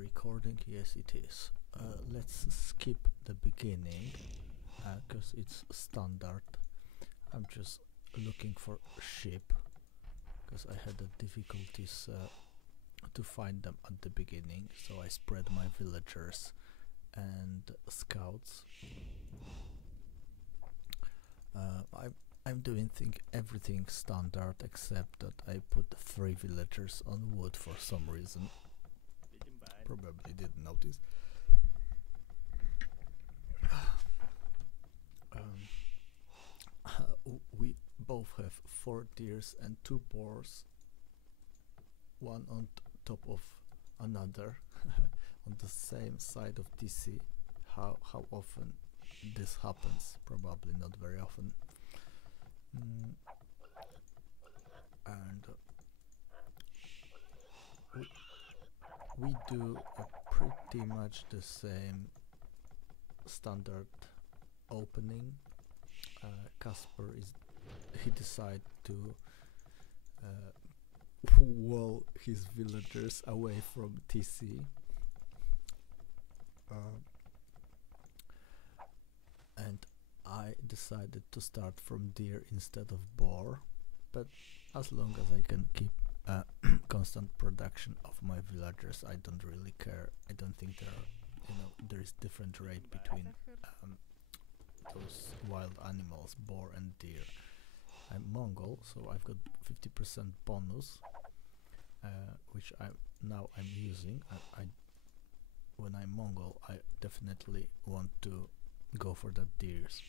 recording? Yes, it is. Let's skip the beginning because it's standard. I'm just looking for ship because I had the difficulties to find them at the beginning, so I spread my villagers and scouts. I'm doing everything standard except that I put 3 villagers on wood for some reason. Probably didn't notice. We both have 4 deers and 2 boars, one on top of another on the same side of TC. How often this happens? Probably not very often. And we do pretty much the same standard opening. Kacper he decided to wall his villagers away from TC. And I decided to start from deer instead of boar, but as long as I can keep constant production of my villagers, I don't really care. I don't think there is different rate between those wild animals, boar and deer. I'm Mongol, so I've got 50% bonus, which I'm using. When I'm Mongol, I definitely want to go for the deers.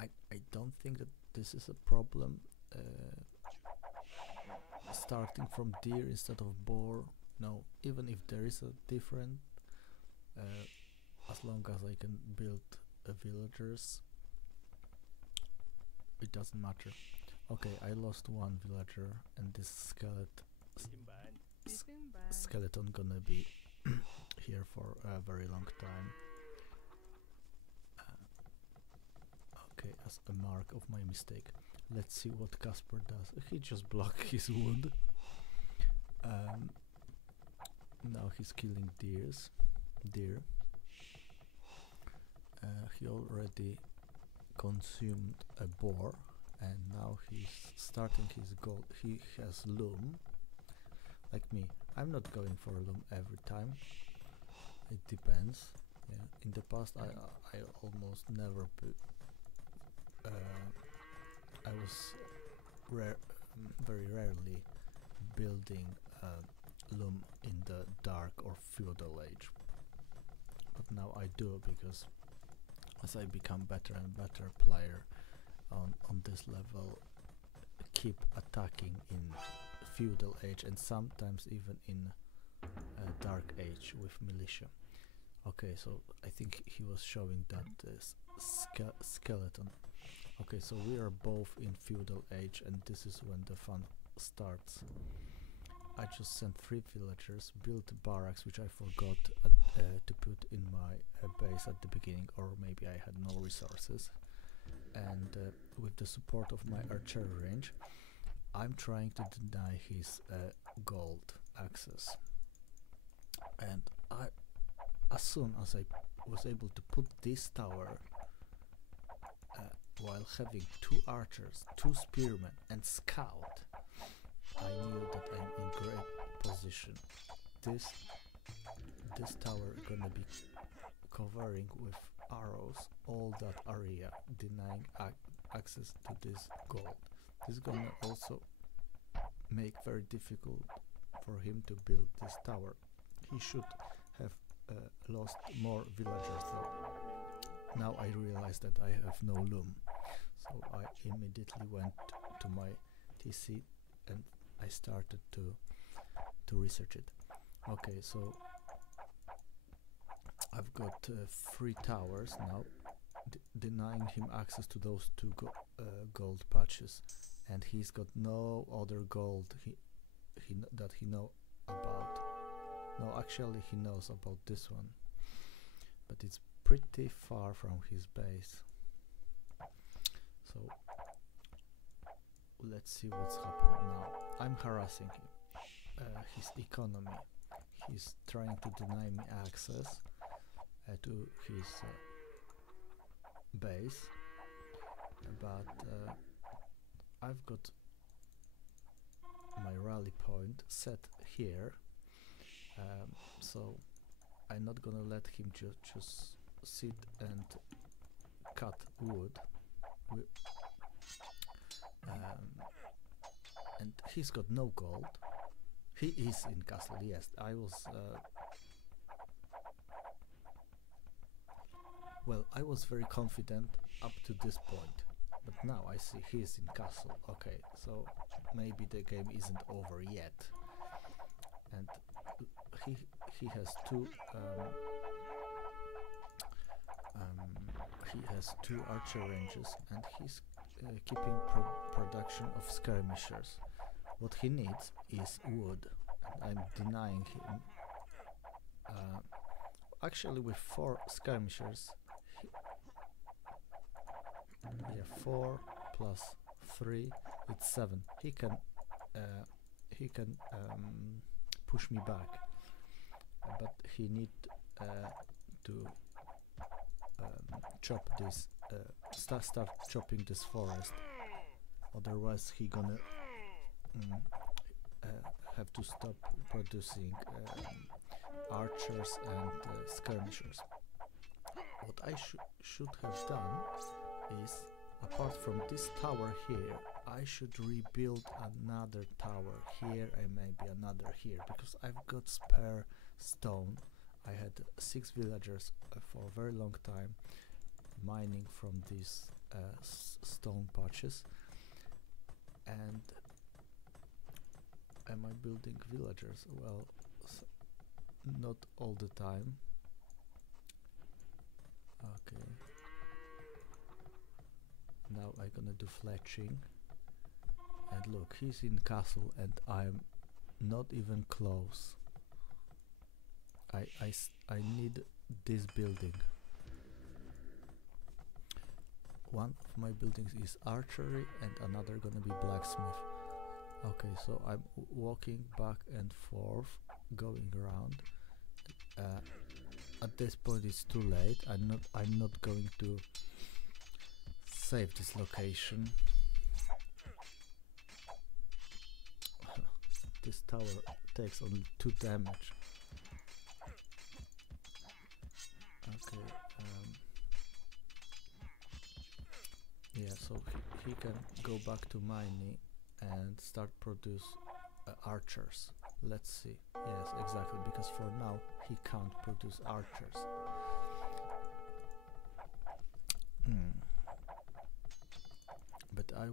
I don't think that this is a problem. Starting from deer instead of boar, no. Even if there is a different, as long as I can build villagers, it doesn't matter. Okay, I lost 1 villager, and this skeleton gonna be here for a very long time. Okay, as a mark of my mistake. Let's see what Kacper does. He just blocked his wood. Now he's killing deer. He already consumed a boar, and now he's starting his gold. He has loom, like me. I'm not going for a loom every time. It depends. Yeah. In the past, I almost never put. I was very rarely building loom in the dark or feudal age, but now I do, because as I become better and better player on this level, keep attacking in feudal age and sometimes even in dark age with militia. Okay, so I think he was showing that skeleton. Okay, so we are both in feudal age, and this is when the fun starts. I just sent 3 villagers, built barracks, which I forgot to put in my base at the beginning, or maybe I had no resources. And with the support of my archery range, I'm trying to deny his gold access. And as soon as I was able to put this tower, while having 2 archers, 2 spearmen and scout, I knew that I'm in great position. This tower gonna be covering with arrows all that area, denying access to this gold. This is gonna also make very difficult for him to build this tower. He should have lost more villagers though. Now I realize that I have no loom, so I immediately went to my TC and I started to research it. Okay, so I've got 3 towers now, denying him access to those 2 gold patches, and he's got no other gold that he know about. No, actually he knows about this one, but it's pretty far from his base. So let's see what's happening now. I'm harassing him. His economy he's trying to deny me access to his base, but I've got my rally point set here, so I'm not gonna let him just sit and cut wood. And he's got no gold. He is in castle, yes. I was well, I was very confident up to this point, but now I see he's in castle. Okay, so maybe the game isn't over yet. And he has two archer ranges, and he's keeping production of skirmishers. What he needs is wood, and I'm denying him. Actually, with 4 skirmishers, 4 plus 3, it's 7. He can push me back, but he need to chop this, start chopping this forest. Otherwise, he gonna have to stop producing archers and skirmishers. What I should have done is, apart from this tower here, I should rebuild another tower here and maybe another here, because I've got spare stone. I had 6 villagers for a very long time mining from these stone patches. And am I building villagers? Well, not all the time. Okay. Now I'm gonna do fletching. And look, he's in castle and I'm not even close. I need this building. One of my buildings is archery and another gonna be blacksmith. Okay, so I'm walking back and forth, going around. At this point it's too late. I'm not going to save this location. This tower takes only 2 damage. Okay, yeah, so he can go back to mining and start produce archers. Let's see. Yes, exactly, because for now he can't produce archers. But I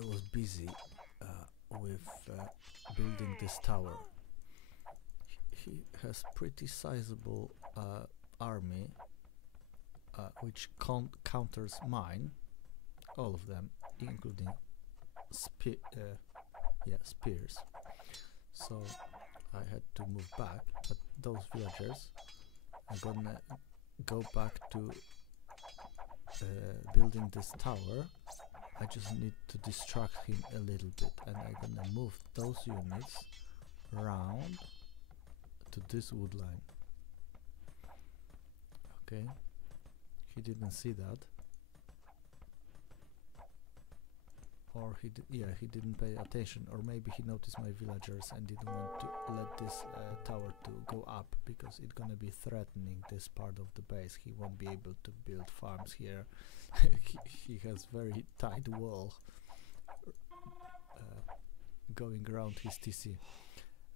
was busy with building this tower. He has pretty sizable army, which counters mine, all of them, including spears. So I had to move back, but those villagers are gonna go back to building this tower. I just need to distract him a little bit, and I'm gonna move those units around to this wood line. Okay, he didn't see that, or he didn't pay attention, or maybe he noticed my villagers and didn't want to let this tower to go up, because it's gonna be threatening this part of the base. He won't be able to build farms here. he has very tight wall going around his TC.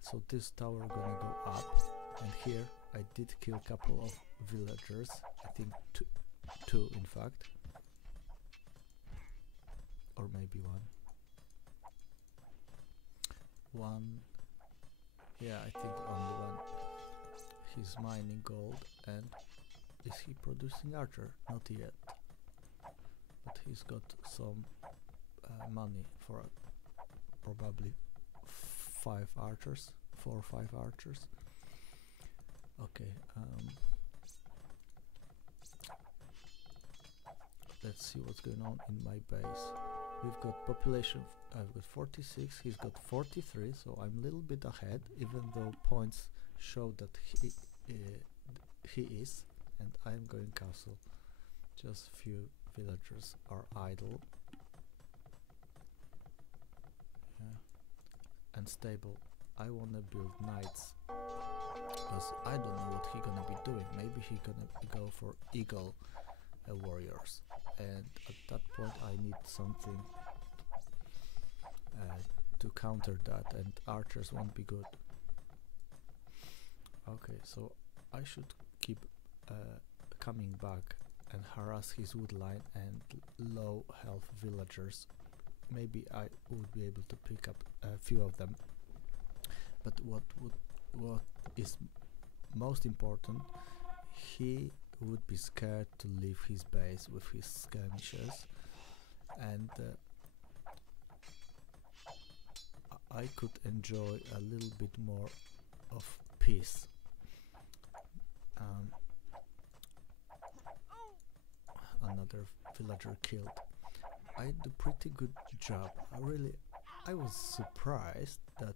So this tower gonna go up, and here I did kill a couple of villagers. I think two in fact, or maybe one. Yeah, I think only one. He's mining gold, and is he producing archer? Not yet, but he's got some money for probably 4 or 5 archers. Okay, let's see what's going on in my base. We've got population, I've got 46, he's got 43, so I'm a little bit ahead, even though points show that he is, and I'm going castle. Just few villagers are idle. And stable. I wanna build knights, because I don't know what he gonna be doing. Maybe he gonna go for eagle warriors, and at that point I need something to counter that, and archers won't be good. Okay, so I should keep coming back and harass his wood line and low health villagers. Maybe I would be able to pick up a few of them, but what is most important, he would be scared to leave his base with his skirmishers, and I could enjoy a little bit more of peace. Another villager killed. I do pretty good job. I was surprised that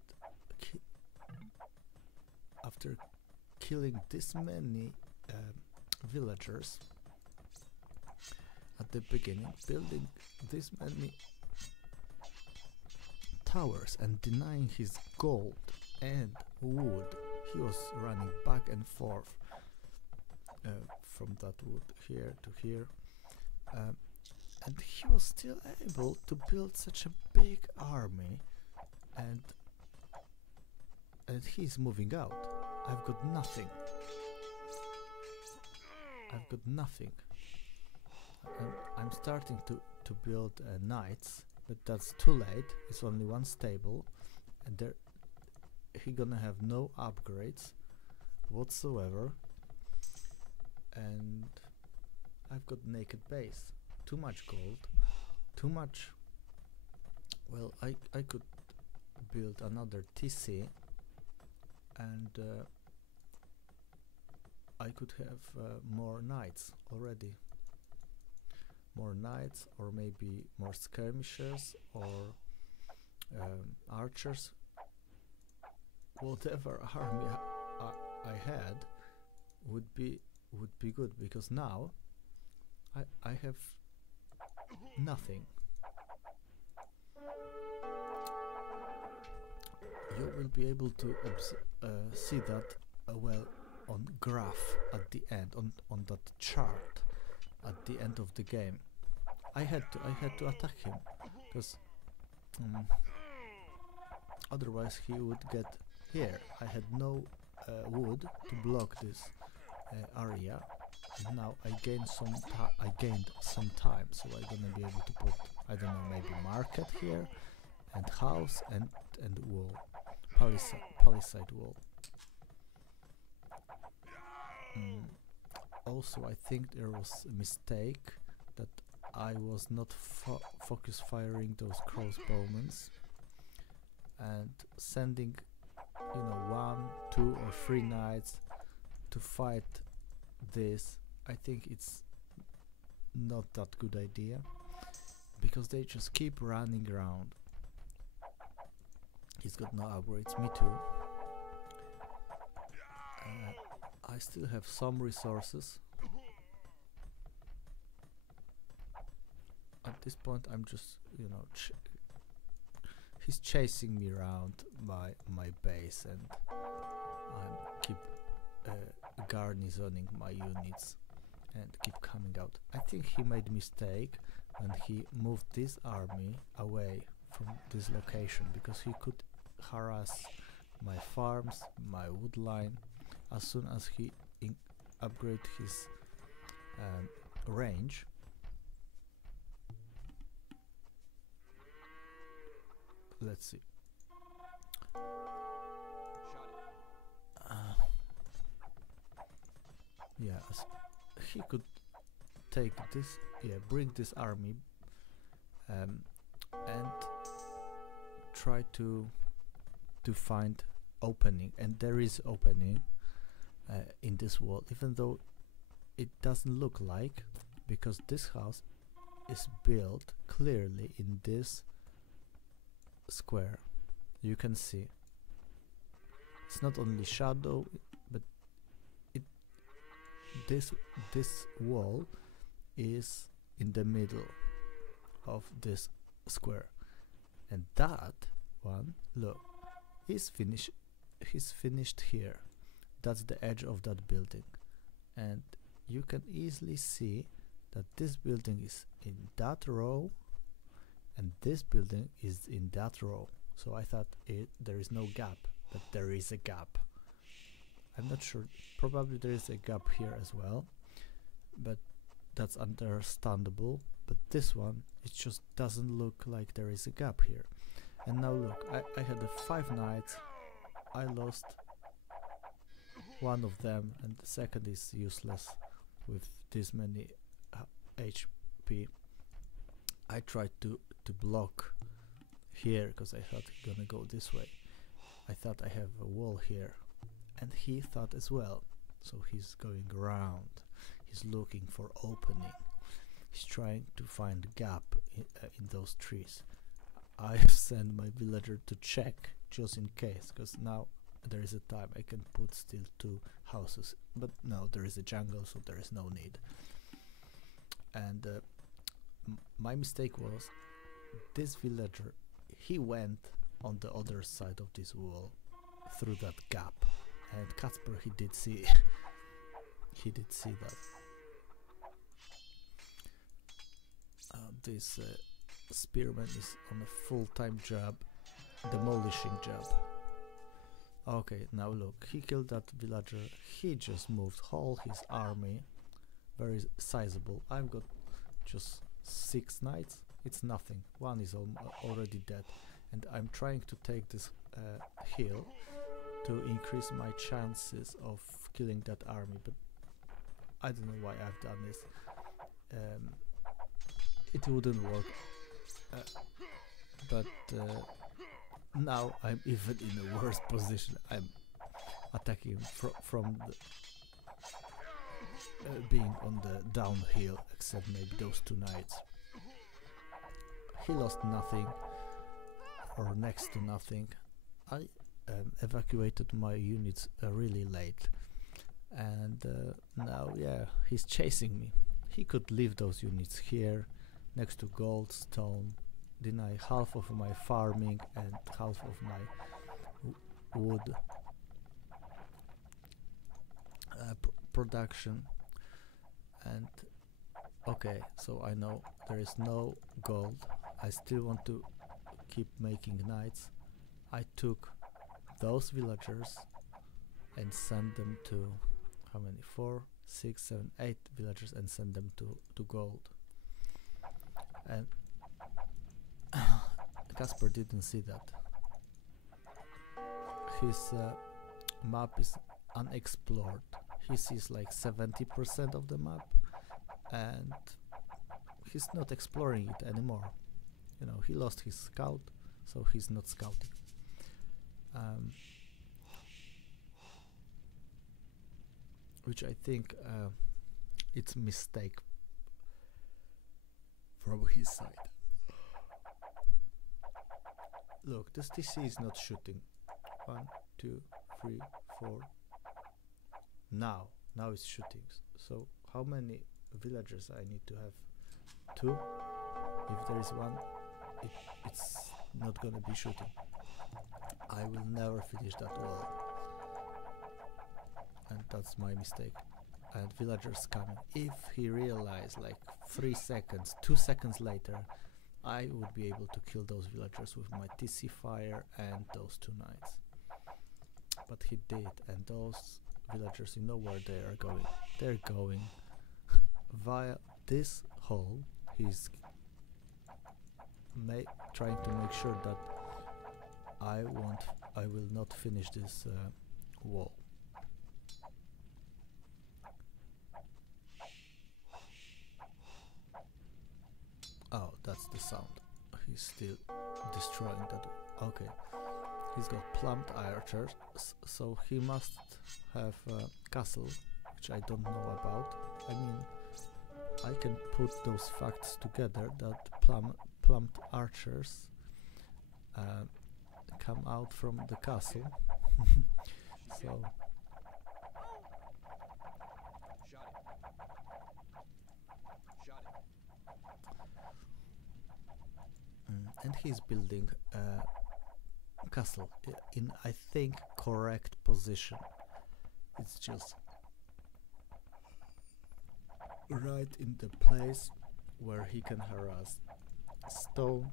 after killing this many villagers at the beginning, building this many towers and denying his gold and wood, he was running back and forth from that wood here to here, and he was still able to build such a big army, and he's moving out. I've got nothing. I've got nothing. I'm starting to build knights, but that's too late. It's only one stable, and he gonna have no upgrades whatsoever, and I've got naked base. Too much gold, too much. Well, I could build another TC, and I could have more knights already. More knights, or maybe more skirmishers, or archers. Whatever army I had would be good, because now I have nothing. You will be able to see that well on graph at the end, on that chart at the end of the game. I had to attack him, because otherwise he would get here. I had no wood to block this area. Now I gained some time, so I'm gonna be able to put, I don't know, maybe market here, and house, and wall, palisade wall. Also, I think there was a mistake that I was not focus firing those crossbowmen and sending, 1, 2 or 3 knights to fight this. I think it's not that good idea, because they just keep running around. He's got no upgrades, me too. I still have some resources. At this point I'm just, he's chasing me around my base, and I keep garnisoning my units and keep coming out. I think he made a mistake when he moved this army away from this location, because he could harass my farms, my wood line. As soon as he upgrade his range, let's see. Yeah, he could take this, bring this army and try to find opening, and there is opening in this wall, even though it doesn't look like, because this house is built clearly in this square. You can see it's not only shadow, but this wall is in the middle of this square, and that one, look, he's finished here. That's the edge of that building, and you can easily see that this building is in that row and this building is in that row. So I thought there is no gap, but there is a gap. I'm not sure, probably there is a gap here as well, but that's understandable. But this one, it just doesn't look like there is a gap here. And now look, I had 5 knights, I lost one of them, and the second is useless with this many HP. I tried to block here because I thought he's gonna go this way. I thought I have a wall here, and he thought as well. So he's going around, he's looking for opening, he's trying to find a gap in those trees. I send my villager to check just in case, because now there is a time I can put still 2 houses, but no, there is a jungle, so there is no need. And my mistake was this villager, he went on the other side of this wall through that gap, and Kacper, he did see he did see that. This spearman is on a full-time job, demolishing job. Okay, now look, he killed that villager, he just moved all his army, very sizable. I've got just 6 knights, it's nothing, one is already dead, and I'm trying to take this hill to increase my chances of killing that army, but I don't know why I've done this. It wouldn't work, but now I'm even in a worse position. I'm attacking from the, being on the downhill, except maybe those 2 knights. He lost nothing, or next to nothing. I evacuated my units really late, and now, yeah, he's chasing me. He could leave those units here next to gold, stone, deny half of my farming and half of my wood production. And okay, so I know there is no gold. I still want to keep making knights. I took those villagers and sent them to, how many, 4, 6, 7, 8 villagers, and send them to gold. And Kacper didn't see that. His map is unexplored. He sees like 70% of the map, and he's not exploring it anymore. You know, he lost his scout, so he's not scouting. Which I think it's a mistake from his side. Look, this TC is not shooting. 1, 2, 3, 4. Now it's shooting. So how many villagers I need to have? 2? If there is 1, it's not gonna be shooting. I will never finish that wall, and that's my mistake. And villagers coming. If he realized like 3 seconds, 2 seconds later, I would be able to kill those villagers with my TC fire and those 2 knights. But he did, and those villagers, you know where they are going. They're going via this hole. He's trying to make sure that I will not finish this wall. Oh, that's the sound. He's still destroying that. Okay, he's got plumbed archers, so he must have a castle, which I don't know about. I mean, I can put those facts together that plumbed archers come out from the castle. So and he's building a castle in, I think, correct position. It's just right in the place where he can harass. Stone,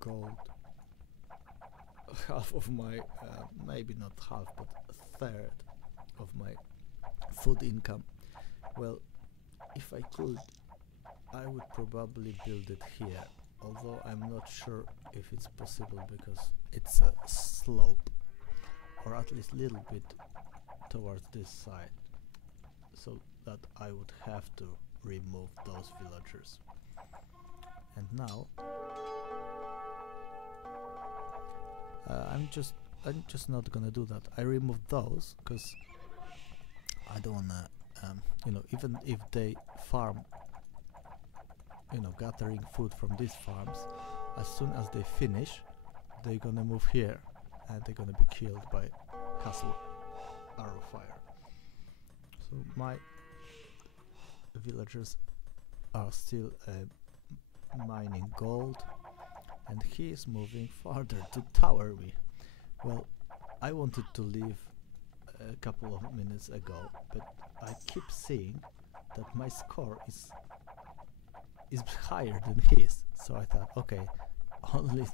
gold, half of my, maybe not half, but a third of my food income. Well, if I could, I would probably build it here, although I'm not sure if it's possible because it's a slope, or at least a little bit towards this side, so that I would have to remove those villagers. And now I'm just not gonna do that. I removed those because I don't wanna, even if they farm, gathering food from these farms, as soon as they finish, they're gonna move here and they're gonna be killed by castle arrow fire. So my villagers are still mining gold, and he is moving farther to tower me. Well, I wanted to leave a couple of minutes ago, but I keep seeing that my score is higher than his. So I thought, okay, only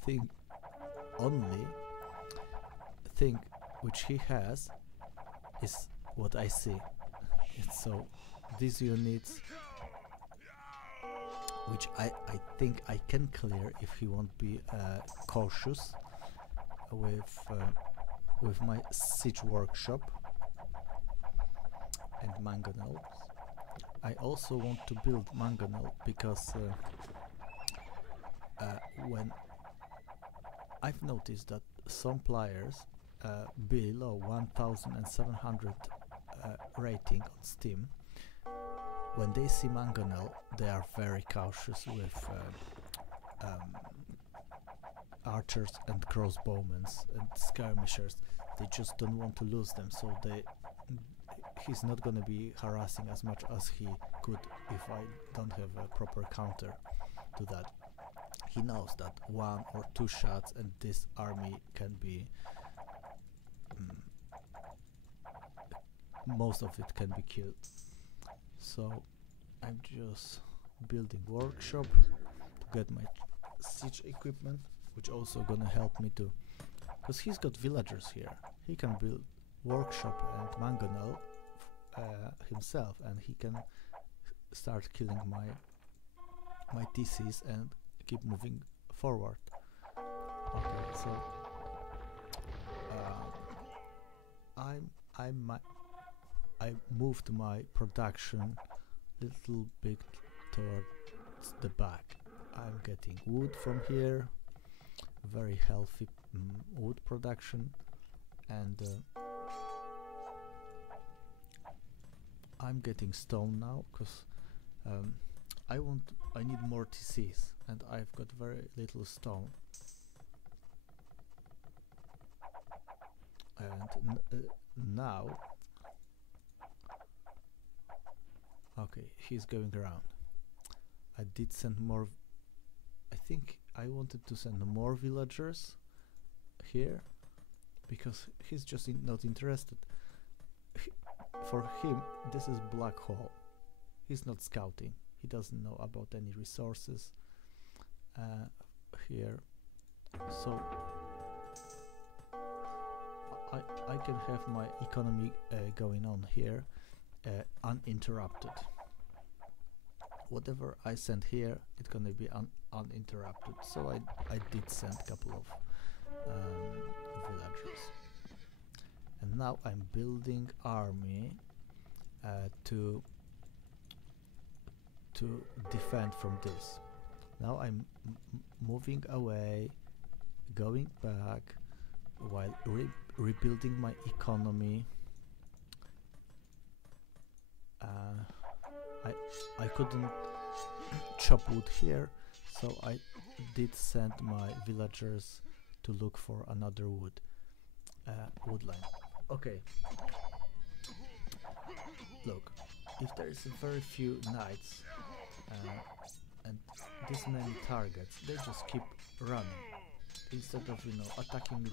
thing which he has is what I see. So these units, which I think I can clear if he won't be cautious with my siege workshop and mangonels. I also want to build mangonel because when I've noticed that some players below 1700 rating on Steam, when they see mangonel, they are very cautious with archers and crossbowmen and skirmishers. They just don't want to lose them, so he's not gonna be harassing as much as he could if I don't have a proper counter to that. He knows that 1 or 2 shots and this army can be most of it can be killed. So I'm just building workshop to get my siege equipment, which also gonna help me to, because he's got villagers here. He can build workshop and mangonel himself, and he can start killing my TCs and keep moving forward. Okay, so I moved my production little bit towards the back. I'm getting wood from here, very healthy wood production, and I'm getting stone now because I need more TCs, and I've got very little stone. And now, okay, he's going around. I did send more. I think I wanted to send more villagers here because he's just not interested. For him, this is black hole. He's not scouting. He doesn't know about any resources here. So I can have my economy going on here uninterrupted. Whatever I send here, it's gonna be uninterrupted. So I did send a couple of villagers. And now I'm building army to defend from this. Now I'm moving away, going back, while rebuilding my economy. I couldn't chop wood here, so I did send my villagers to look for another wood line. Okay. Look, if there is very few knights and this many targets, they just keep running. Instead of, you know, attacking the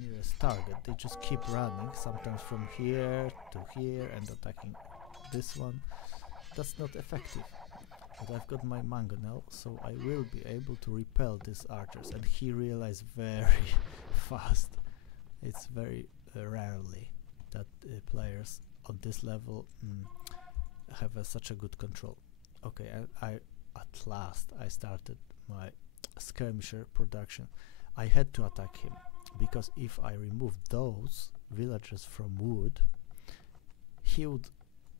nearest target, they just keep running, sometimes from here to here and attacking this one. That's not effective. But I've got my mangonel, so I will be able to repel these archers, and he realized very fast. It's very rarely that players on this level have such a good control. Okay, I at last I started my skirmisher production. I had to attack him, because if I removed those villagers from wood, he would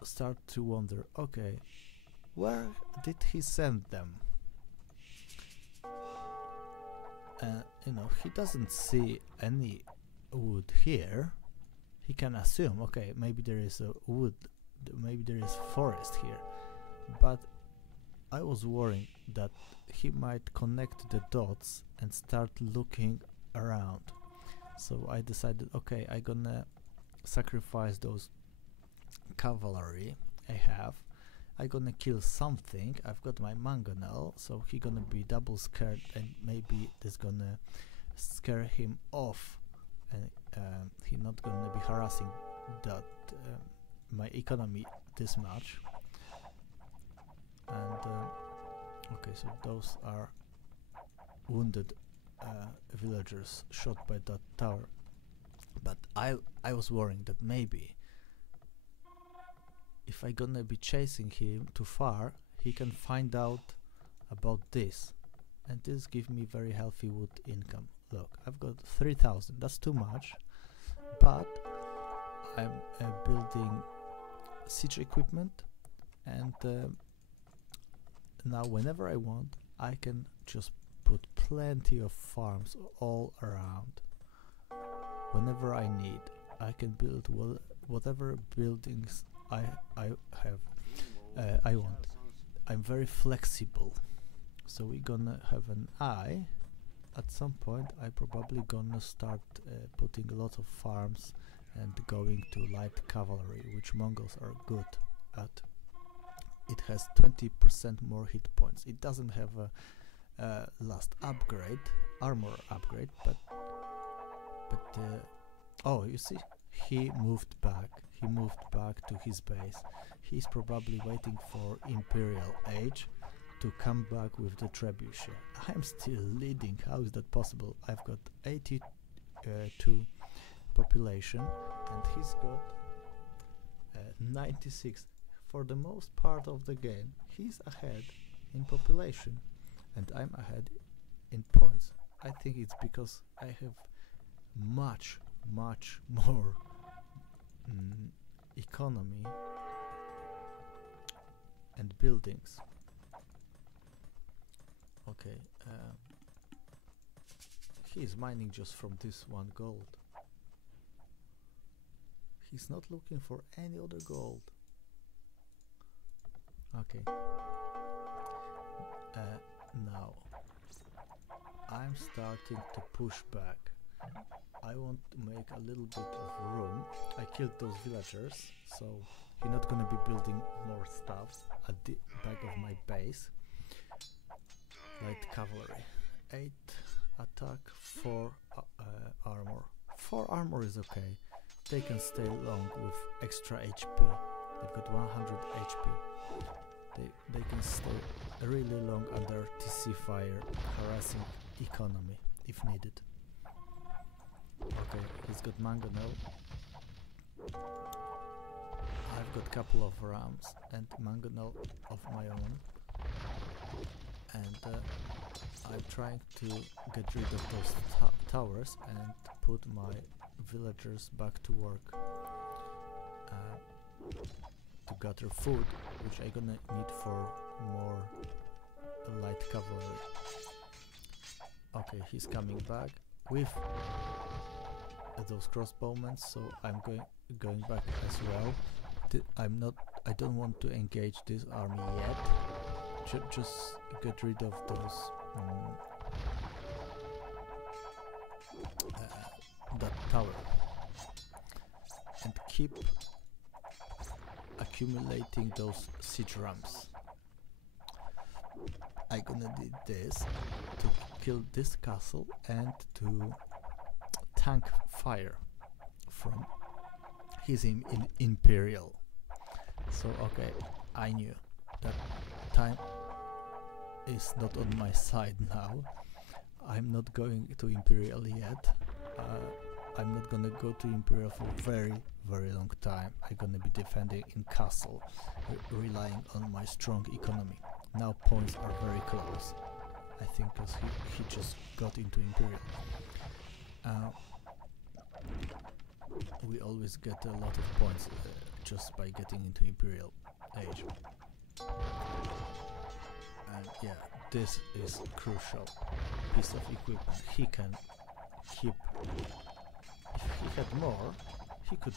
start to wonder, okay, where did he send them? You know, he doesn't see any wood here. He can assume, okay, maybe there is a wood, maybe there is forest here, but I was worried that he might connect the dots and start looking around. So I decided, okay, I'm gonna sacrifice those cavalry I have. I'm gonna kill something. I've got my mangonel, so he gonna be double scared, and maybe this gonna scare him off, and he not gonna be harassing that my economy this much. And okay, so those are wounded villagers shot by that tower. But I was worrying that maybe if I gonna be chasing him too far, he can find out about this, and this give me very healthy wood income. Look, I've got 3,000. That's too much, but I'm building siege equipment, and now whenever I want, I can just put plenty of farms all around. Whenever I need, I can build whatever buildings I want. I'm very flexible, so we're gonna have an eye. At some point I probably gonna start putting a lot of farms and going to light cavalry, which Mongols are good at. It has 20% more hit points. It doesn't have a last upgrade, armor upgrade, but oh, you see, he moved back. He moved back to his base. He's probably waiting for Imperial Age to come back with the trebuchet. I'm still leading. How is that possible? I've got 82 population, and he's got 96. For the most part of the game, he's ahead in population, and I'm ahead in points. I think it's because I have much more economy and buildings. Okay, he's mining just from this one gold. He's not looking for any other gold. Okay. Now I'm starting to push back. I want to make a little bit of room. I killed those villagers, so you're not gonna be building more stuff at the back of my base. Light cavalry. 8 attack, 4 armor. 4 armor is okay. They can stay long with extra HP. They've got 100 HP. They can stay really long under TC fire, harassing economy if needed. Okay, he's got mangonel. I've got couple of rams and mangonel of my own, and I'm trying to get rid of those towers and put my villagers back to work to gather food, which I'm gonna need for more light cavalry. Okay, he's coming back with those crossbowmen, so I'm going back as well. I don't want to engage this army yet. just get rid of those that tower and keep accumulating those siege ramps. I'm gonna do this to kill this castle and to tank fire from his Imperial. So okay, I knew that time is not on my side now. I'm not going to Imperial yet. I'm not gonna go to Imperial for very long time. I'm gonna be defending in castle, relying on my strong economy. Now points are very close, I think, because he just got into Imperial. We always get a lot of points just by getting into Imperial age. And yeah, this is crucial piece of equipment. He can keep, if he had more, he could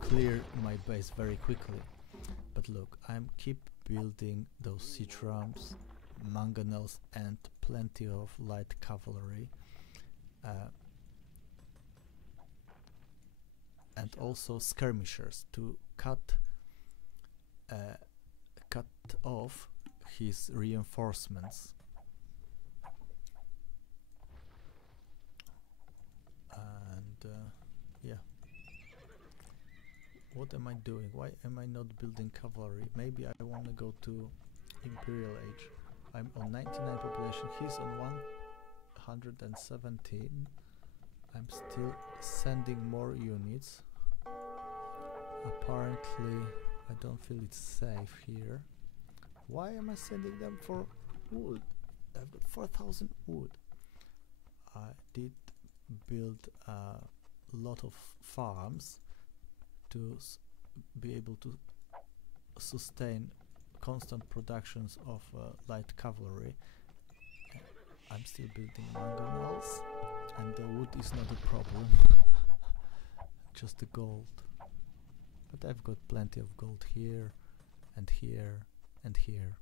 clear my base very quickly. But look, I'm keep building those siege ramps, mangonels and plenty of light cavalry, and also skirmishers to cut off his reinforcements. And yeah, what am I doing? Why am I not building cavalry? Maybe I want to go to Imperial age. I'm on 99 population, he's on 117. I'm still sending more units. Apparently I don't feel it's safe here. Why am I sending them for wood? I've got 4,000 wood. I did build a lot of farms to be able to sustain constant productions of light cavalry. I'm still building mangonels, and the wood is not a problem, just the gold. But I've got plenty of gold here and here and here.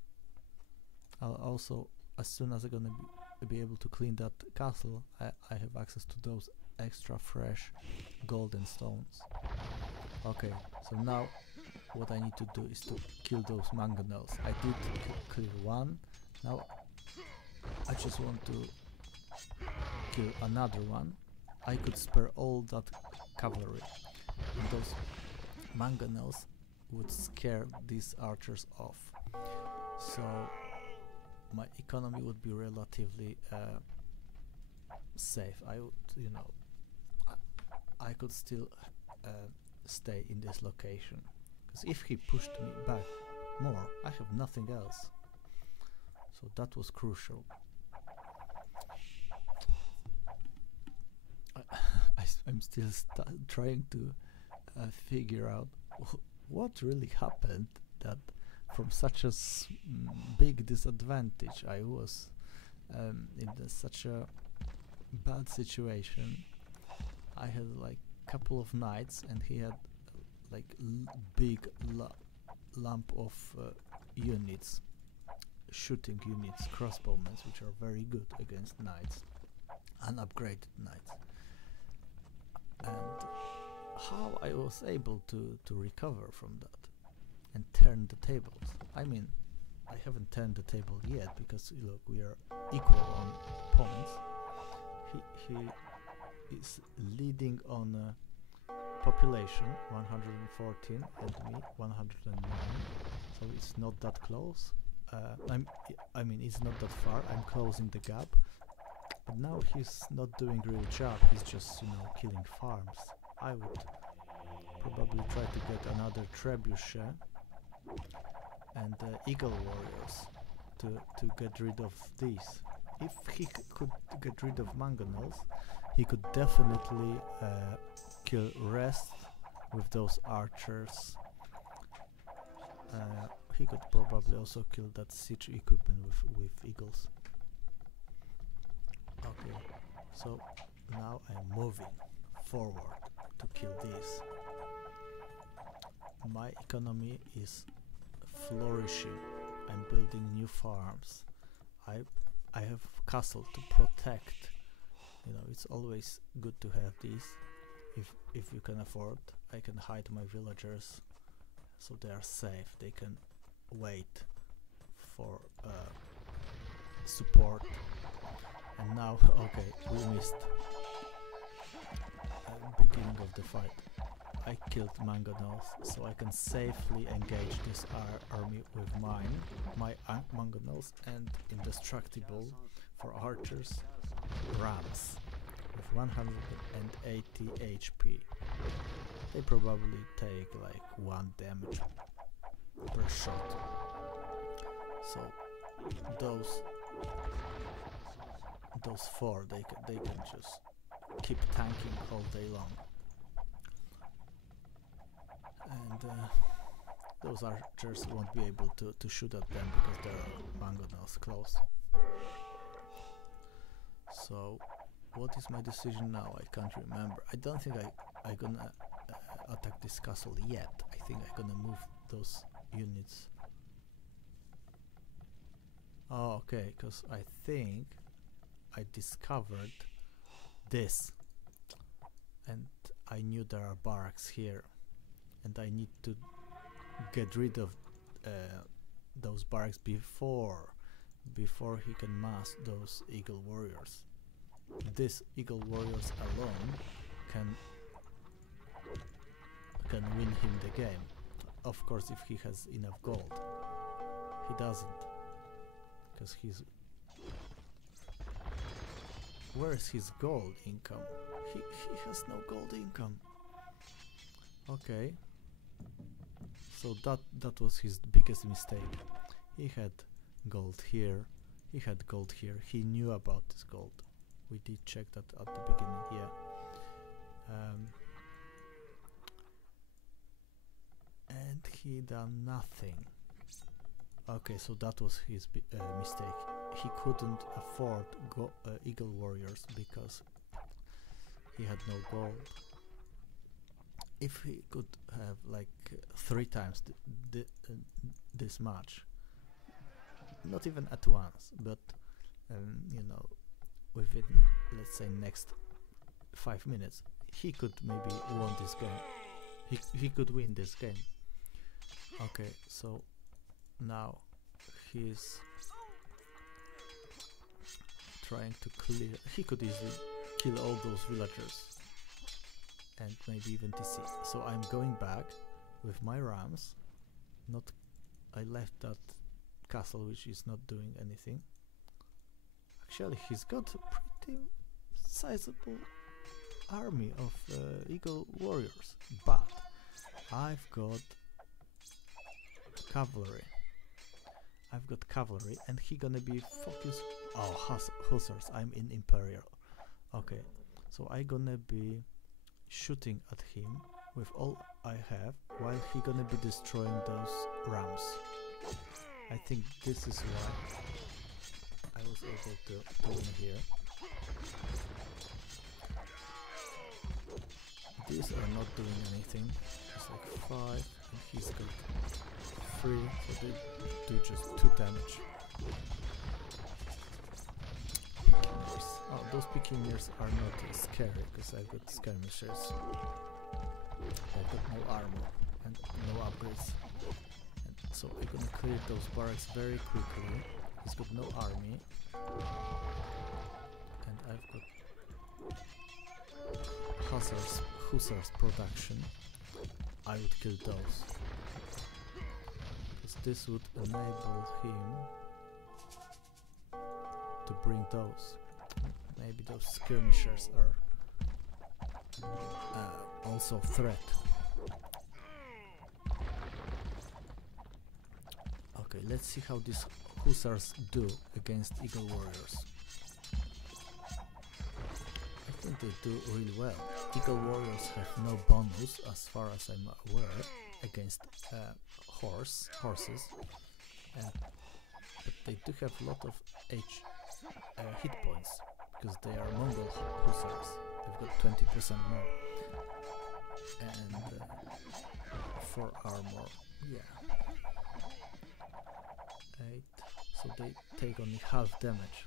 I'll also, as soon as I'm gonna be able to clean that castle, I have access to those extra fresh golden stones. Okay, so now what I need to do is to kill those mangonels. I did clear one, now I just want to kill another one. I could spare all that cavalry, and those mangonels would scare these archers off. So my economy would be relatively safe. I would, you know, I could still stay in this location, because if he pushed me back more, I have nothing else. So that was crucial. I'm still trying to figure out what really happened, that from such a big disadvantage I was in such a bad situation. I had like couple of knights and he had like big lump of units, shooting units, crossbowmen, which are very good against knights, unupgraded knights. And how I was able to recover from that and turn the tables. I mean, I haven't turned the table yet, because look, we are equal on points. He is leading on population 114 and me 109, so it's not that close. I mean, it's not that far. I'm closing the gap, but now he's not doing real job. He's just, you know, killing farms. I would probably try to get another trebuchet and eagle warriors to get rid of these. If he could get rid of mangonels, he could definitely kill rest with those archers. He could probably also kill that siege equipment with eagles. Okay, so now I'm moving forward to kill these. My economy is flourishing I'm building new farms. I have castle to protect. You know, it's always good to have these. If you can afford, I can hide my villagers so they are safe. They can wait for support. And now, okay, we missed. Beginning of the fight. I killed mangonels, so I can safely engage this army with my mangonels, and indestructible for archers, rams with 180 HP. They probably take like 1 damage per shot. So those 4 they can just keep tanking all day long. And those archers won't be able to shoot at them because there are mangonels close. So what is my decision now? I can't remember. I don't think I'm gonna attack this castle yet. I think I'm gonna move those units. Oh, okay, because I think I discovered this, and I knew there are barracks here, and I need to get rid of those barracks before he can mass those eagle warriors. These eagle warriors alone can win him the game. Of course, if he has enough gold. He doesn't, because he's... Where is his gold income? He has no gold income. Okay. So that was his biggest mistake. He had gold here. He had gold here. He knew about this gold. We did check that at the beginning, yeah. And he done nothing. Okay, so that was his mistake. He couldn't afford eagle warriors because he had no gold. If he could have like 3 times this much, not even at once, but you know, within, let's say, next 5 minutes, he could maybe win this game. He could win this game. Okay, so now he's trying to clear. He could easily kill all those villagers and maybe even TC. So I'm going back with my rams. I left that castle which is not doing anything. Actually, he's got a pretty sizable army of eagle warriors, but I've got cavalry. And he gonna be focused. Oh, hussars! I'm in Imperial. Okay, so I gonna be shooting at him with all I have, while he gonna be destroying those rams. I think this is why I was able to win here. These are not doing anything. It's like 5, and he's got 3, so they do just 2 damage. Piccaninnies. Oh, those piccaninnies are not scary because I've got skirmishers. I've got no armor and no upgrades. And so I'm gonna clear those barracks very quickly. He's got no army. And I've got hussars production. I would kill those. Because this would enable him to bring those. Maybe those skirmishers are also a threat. Okay, let's see how these hussars do against eagle warriors. I think they do really well. Eagle warriors have no bonus, as far as I'm aware, against horses, but they do have a lot of hit points because they are Mongol hussars. They've got 20% more, and 4 armor, yeah. so they take only half damage.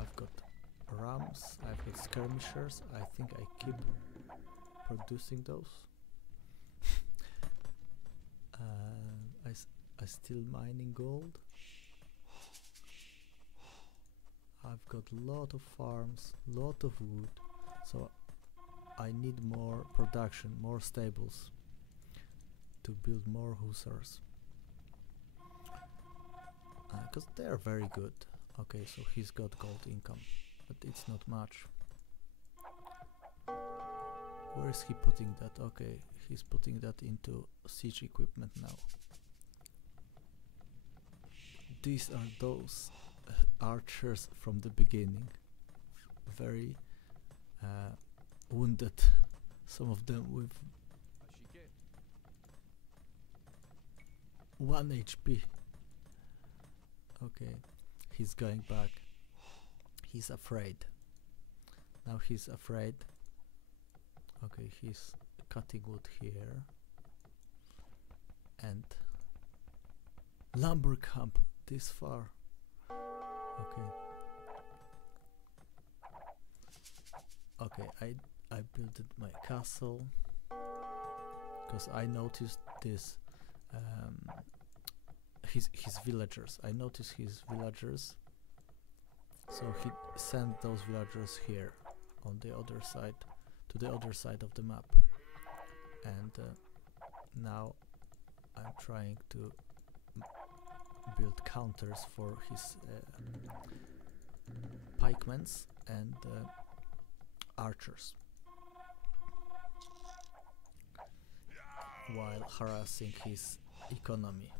I've got rams, I've got skirmishers. I think I keep producing those. I still mining gold. I've got lot of farms, lot of wood, so I need more production, more stables to build more hussars, because they're very good. Okay, so he's got gold income, but it's not much. Where is he putting that? Okay, he's putting that into siege equipment now. These are those archers from the beginning, very wounded, some of them with 1 HP. Okay, he's going back. He's afraid. Now he's afraid. Okay, he's cutting wood here. And lumber camp this far. Okay. Okay, I built my castle because I noticed this his villagers. I noticed his villagers, so he sent those villagers here on the other side, to the other side of the map. And now I'm trying to build counters for his pikemans and archers, while harassing his economy.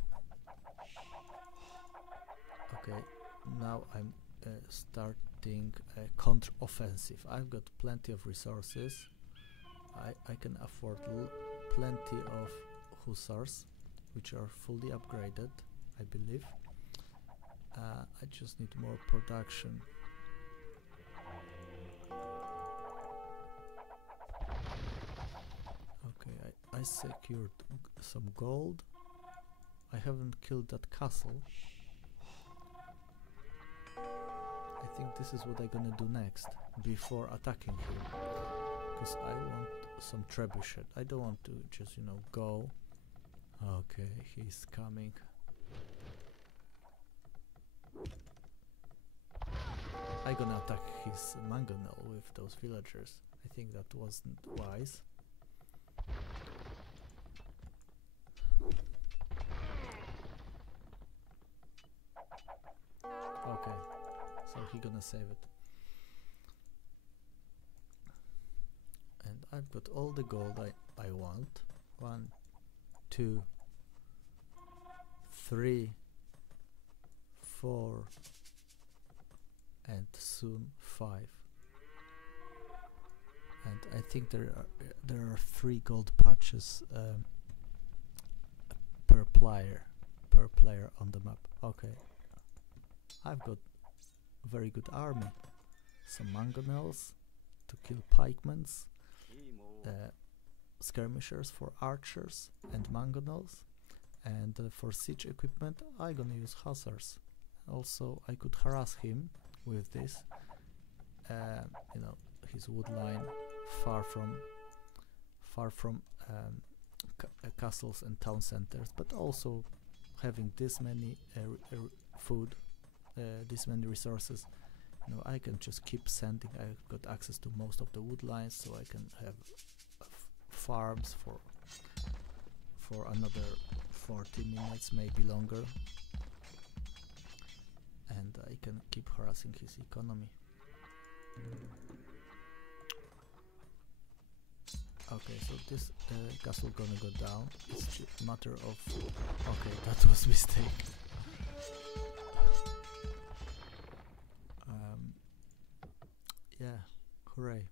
Okay, now I'm starting a counter-offensive. I've got plenty of resources. I can afford plenty of hussars, which are fully upgraded, I believe. I just need more production. Okay, I secured some gold. I haven't killed that castle. I think this is what I'm gonna do next, before attacking him, because I want some trebuchet. I don't want to just, you know, go. Okay, he's coming. I'm gonna attack his mangonel with those villagers. I think that wasn't wise. Okay, so he gonna save it. And I've got all the gold I want. 1, 2, 3, 4, and soon 5. And I think there are 3 gold patches per player on the map. Okay, I've got very good army. Some mangonels to kill pikemans, skirmishers for archers and mangonels, and for siege equipment I'm gonna use hussars. Also, I could harass him with this, you know, his wood line far from castles and town centers, but also having this many food, this many resources, you know, I can just keep sending. I've got access to most of the wood lines, so I can have farms for another 40 minutes, maybe longer, and I can keep harassing his economy. Okay, so this castle gonna go down. It's just a matter of... Okay, that was a mistake. Yeah, hooray.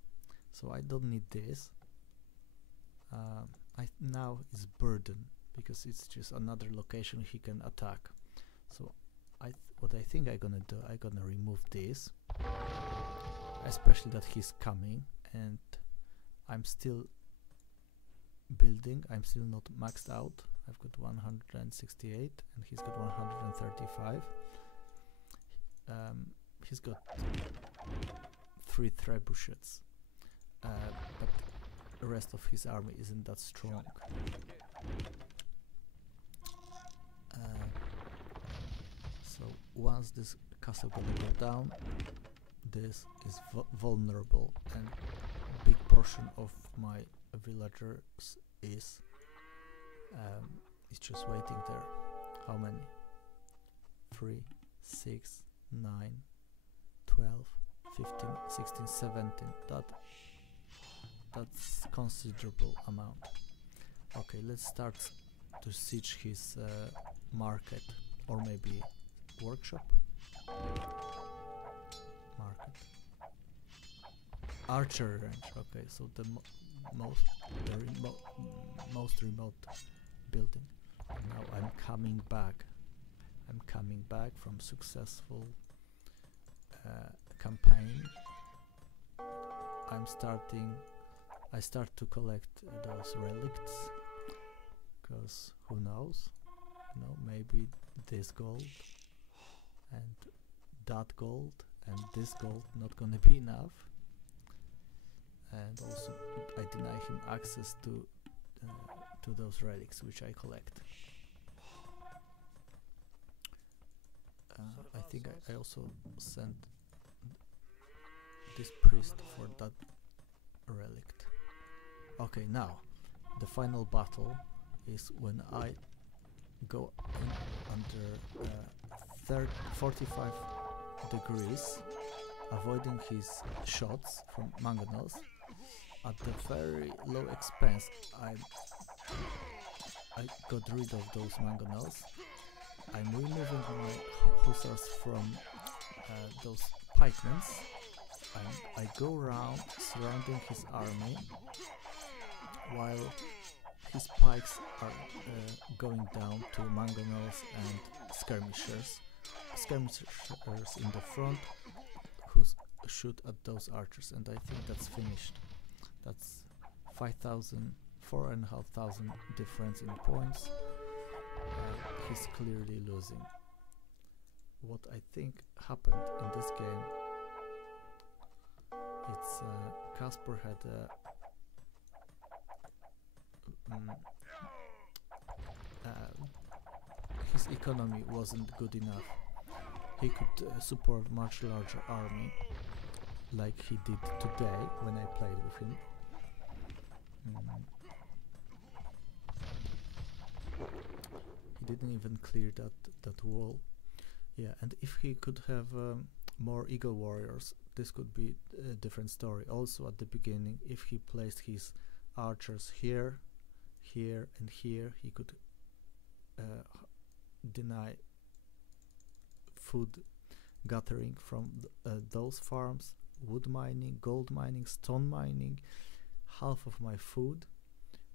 So I don't need this. Now it's burden, because it's just another location he can attack. So what I think I'm gonna do, I'm gonna remove this, especially that he's coming, and I'm still building. I'm still not maxed out. I've got 168 and he's got 135. He's got 3 trebuchets, but the rest of his army isn't that strong. So once this castle gonna go down, this is vulnerable, and big portion of my villagers is just waiting there. How many? 3, 6, 9, 12, 15, 16, 17. That's considerable amount. Okay, let's start to siege his market, or maybe workshop. Market. Archery range. Okay, so the most remote building. Now I'm coming back. I'm coming back from successful campaign. I start to collect those relicts, because who knows, you know, maybe this gold and that gold and this gold not gonna be enough, and also I deny him access to those relics which I collect. I think I also sent this priest for that relict. Okay, now the final battle is when I go in under 45 degrees, avoiding his shots from mangonels. At the very low expense, I got rid of those mangonels. I'm removing my hussars from those pikemen. I go around surrounding his army while his pikes are going down to mangonels and skirmishers. Skirmishers in the front who shoot at those archers, and I think that's finished. That's 4,500 difference in points. He's clearly losing. What I think happened in this game, it's Kacper had his economy wasn't good enough. He could support much larger army, like he did today when I played with him. He didn't even clear that wall. Yeah, and if he could have more eagle warriors, this could be a different story. Also at the beginning, if he placed his archers here, here and here, he could deny food gathering from those farms, wood mining, gold mining, stone mining, half of my food,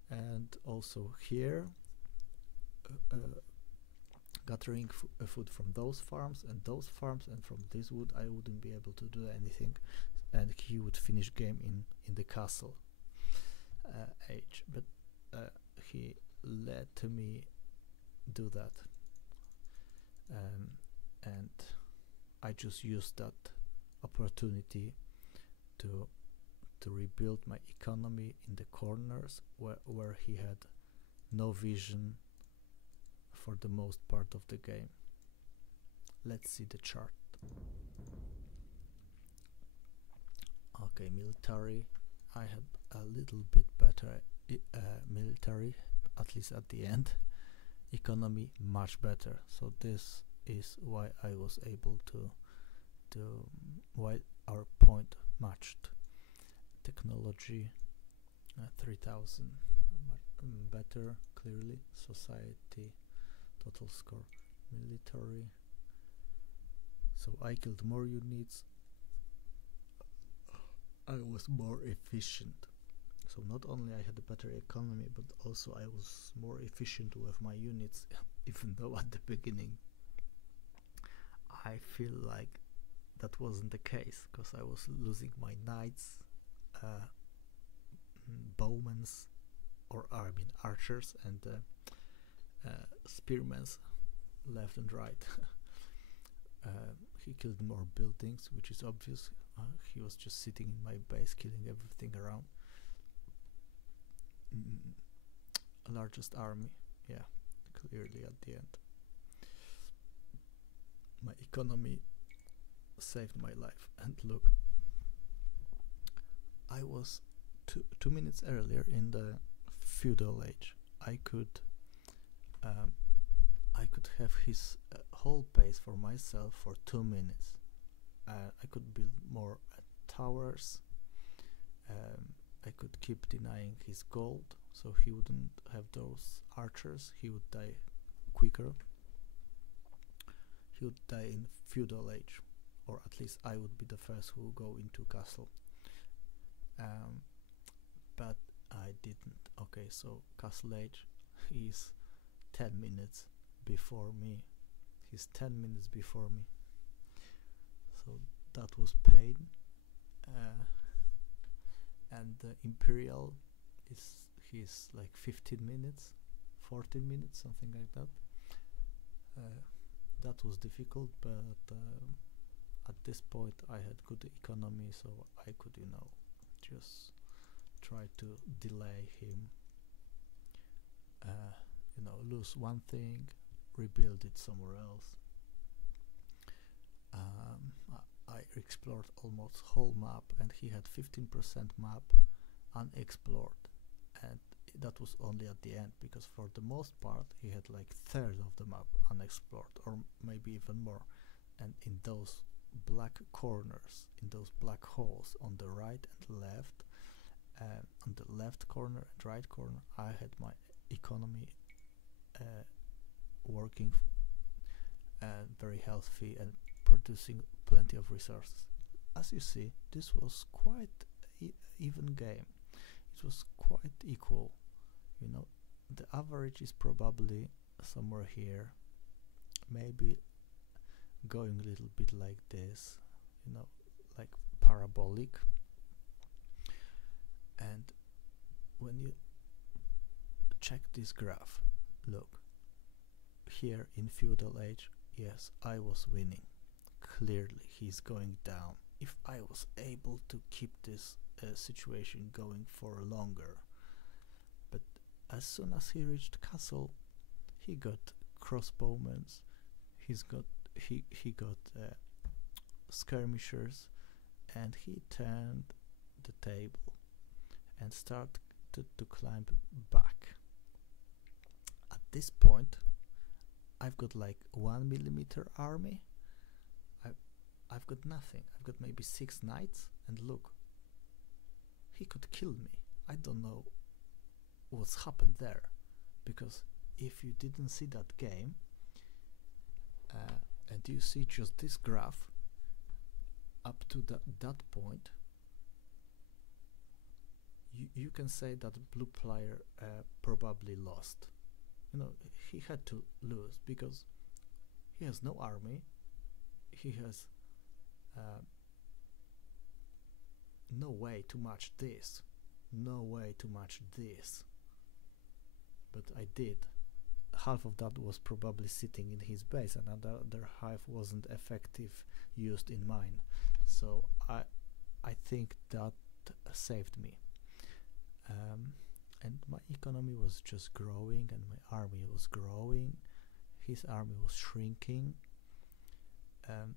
and also here gathering food from those farms and from this wood. I wouldn't be able to do anything, and he would finish game in the castle age, but he let me do that, and I just used that opportunity to rebuild my economy in the corners where he had no vision for the most part of the game. Let's see the chart. Okay, military. I had a little bit better military, at least at the end. Economy much better. So this is why I was able to why our point matched. Technology 3000 better, clearly. Society, total score, military. So I killed more units. I was more efficient. So not only I had a better economy, but also I was more efficient with my units, even though at the beginning I feel like that wasn't the case, because I was losing my knights, bowmen, or archers, and spearmen left and right. He killed more buildings, which is obvious. He was just sitting in my base, killing everything around. Largest army, yeah, clearly at the end. My economy saved my life. And look, I was 2 minutes earlier in the feudal age. I could have his whole base for myself for 2 minutes. I could build more towers. I could keep denying his gold, so he wouldn't have those archers. He would die quicker. He would die in feudal age, or at least I would be the first who go into castle. But I didn't. Okay, so castle age, he's 10 minutes before me. He's 10 minutes before me. So that was pain. And the imperial he's like 15 minutes, 14 minutes, something like that. That was difficult, but at this point I had good economy, so I could, just try to delay him. Lose one thing, rebuild it somewhere else. I explored almost whole map, and he had 15% map unexplored, and that was only at the end, because for the most part he had like third of the map unexplored, or maybe even more. And in those black corners, in those black holes on the right and left, on the left corner and right corner, I had my economy working very healthy and producing plenty of resources. As you see, this was quite even game. It was quite equal. The average is probably somewhere here, maybe going a little bit like this, like parabolic. And when you check this graph, look, here in feudal age, yes, I was winning. Clearly he's going down. If I was able to keep this situation going for longer, but as soon as he reached castle, he got crossbowmen, he got skirmishers, and he turned the table and started to climb back. At this point, I've got like 1 millimeter army. I've got nothing. I've got maybe 6 knights, and look, he could kill me. I don't know what's happened there, because if you didn't see that game, and you see just this graph up to that point, you can say that blue player probably lost. He had to lose because he has no army, he has no way to match this, no way to match this. But I did. Half of that was probably sitting in his base, and another half wasn't effective used in mine. So I think that saved me. And my economy was just growing, and my army was growing. His army was shrinking, and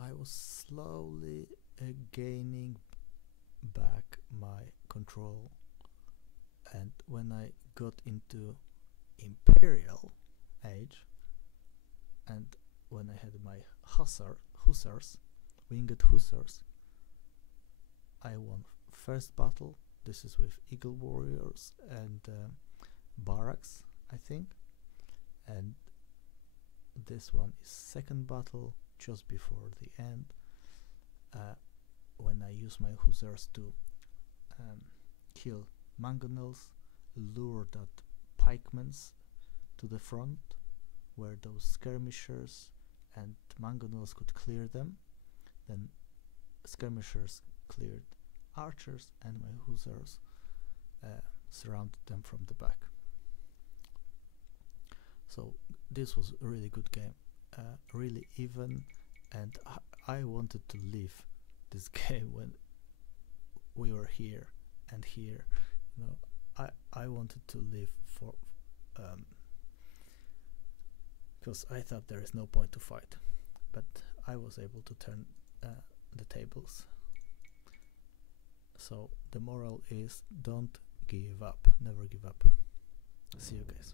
I was slowly gaining back my control. And when I got into imperial age, and when I had my hussars, winged hussars, I won first battle. This is with eagle warriors and barracks, I think. And this one is second battle, just before the end, when I use my hussars to kill mangonels, lure that pikemen to the front, where those skirmishers and mangonels could clear them. Then skirmishers cleared archers, and my hussars surrounded them from the back. So this was a really good game, really even, and I wanted to leave this game when we were here and here. You know, I wanted to leave for because I thought there is no point to fight, but I was able to turn the tables. So the moral is, don't give up, never give up. See you guys.